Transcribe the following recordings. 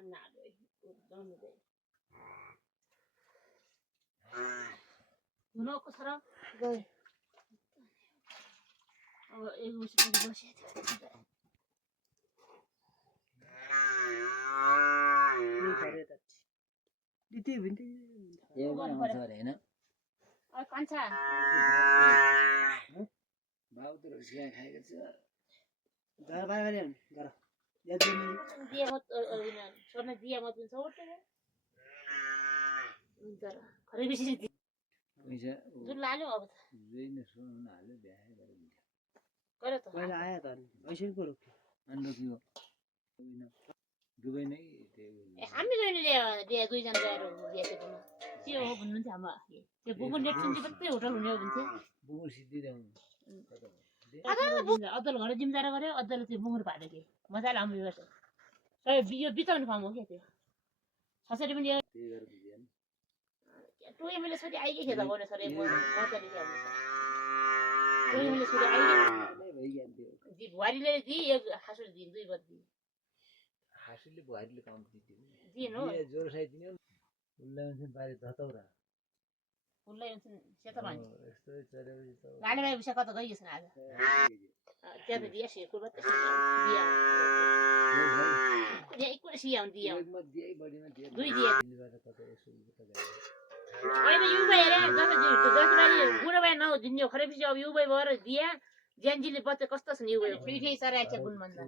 अन्नाले उद्धनु they हुनको छ र गए अब एक वर्ष पनि बसेको दिदी भिन्ती यो पनि आउँछ अरे हैन अब कान्छा बाउतिर सिया खाएको छ घर बाहिर गरे गर यादिन दिए मत सोना दिए मत हुन्छ उठ्ने हुन्छ र खरै बेसी पैसा जुन लाल्यो अब त जुइन सुन हाल्यो बिहा गरेर गरे त पहिला आयो त ऐसै पो रोक्यो अनि रोक्यो दुबई नै ए हामी गएर ल्या दुईजना गएर ल्याएको के हो भन्नुहुन्छ आमा त्यो बुबु नेट सुन्थे मात्रै होटल हुने हो भन्थे बुबु सिद्धिरहनु अदल घर जिम्मेदार गर्यो अदल त्यो बुङ्गुर पाल्यो कि मजाले आउनु गर्छ यो बिताउने ठाउँ हो क्या त्यो कसरी पनि त्यही गरेर बुझ्दैन टोय मैले छोरी आइकै थियो त भने सर मजाले ल्याउनु टोय मैले छोरी आइकै दि बुहारीले दि एक हाँसुले दिनु दुई बजी हाँसुले बुहारीले काम दियो दिनु जोर साइ दिने उसलाई हुन्छ बारी धतौरा उसलाई हुन्छ सेतो पानी यस्तो चरेपछि त गाडी भाइ विषय कता गइएछ आज त्यहाँ त दिया सिकुर मात्रै दिया एक कुरा सिया दिया एकमा दिए बढीमा दिए दुई दिए दिलबाट कतै यसो उता गयो होइन युबाई हेरे दसबारी बुढोबाई नदिने खरै पछि अब युबाई भएर दिया ज्यानजीले बच्चा कस्तो छ नि युबाई फेरि सराएको छ गुण भन्दा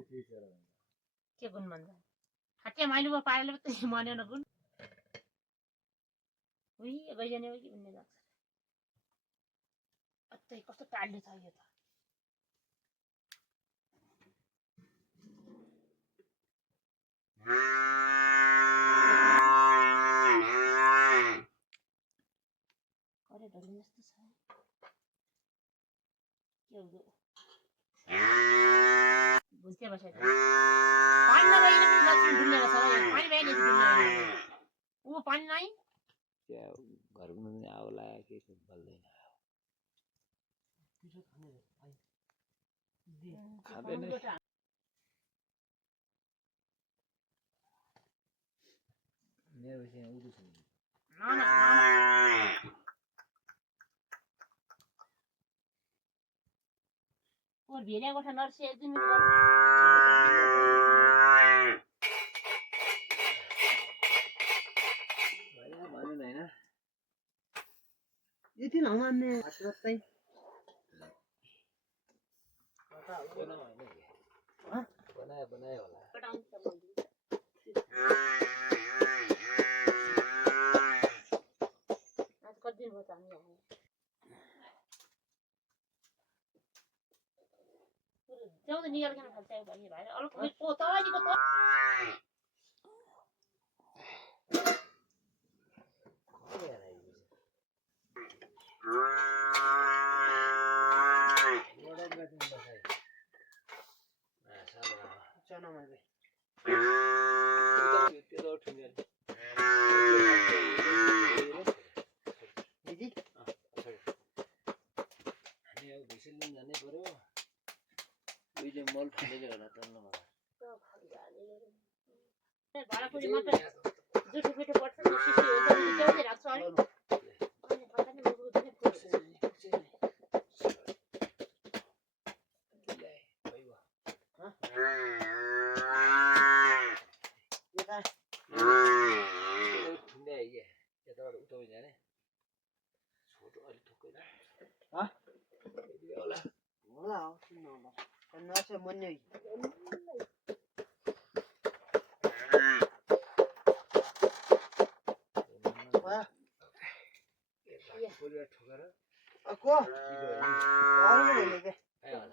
के गुण भन्दा खाटे माइलुमा पारेर मात्रै मान्यो न गुण उही गइजाने हो कि भन्ने लाग्छ अत्तै कस्तो टाल्ले छ यो त अरे ढल्ने जस्तो छ के हो बुझ्दै बसेको पानी नभइकन पनि लक्ष्मी डुल्नेको छ पानी भएन ऊ पानी नै क्या घरमा पनि आगो लाग्यो के बल्दैन खाँदैन मेरो चाहिँ उडु छ और भेरिया गोठा नर्सी एक दिन यति नमान्ने हातै बनायो होला आज कति दिन भयो त हामी त्यो त निकाल खान खान्छ भाइ भाइ अलग पोताजीको त जानै पर्यो उहिले मल फालेको होला तल्लोमा भाडापुरी मात्र जुठो पिठो पर्छ नि सिसी हो त ल्याउँदै राख्छ अनि पता नि बुबु पनि फुट्छ यताबाट उठाउ जाने छोटो अलि ठोकै होला होला नसे मन्ने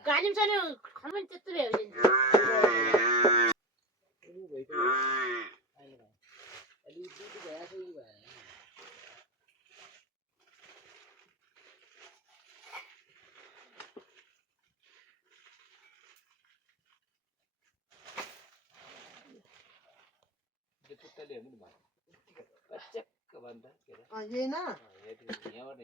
गालीम छ नि खमन त्यत्रो भयो पुत्तले हेर्नु नि चक्क भन्दा के अरे यही न यहाँबाट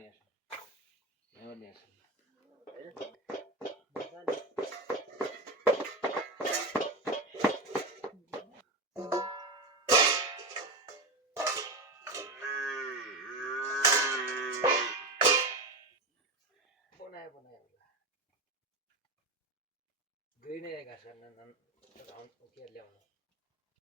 बनायो होला गइ नै घाँस के ल्याउनु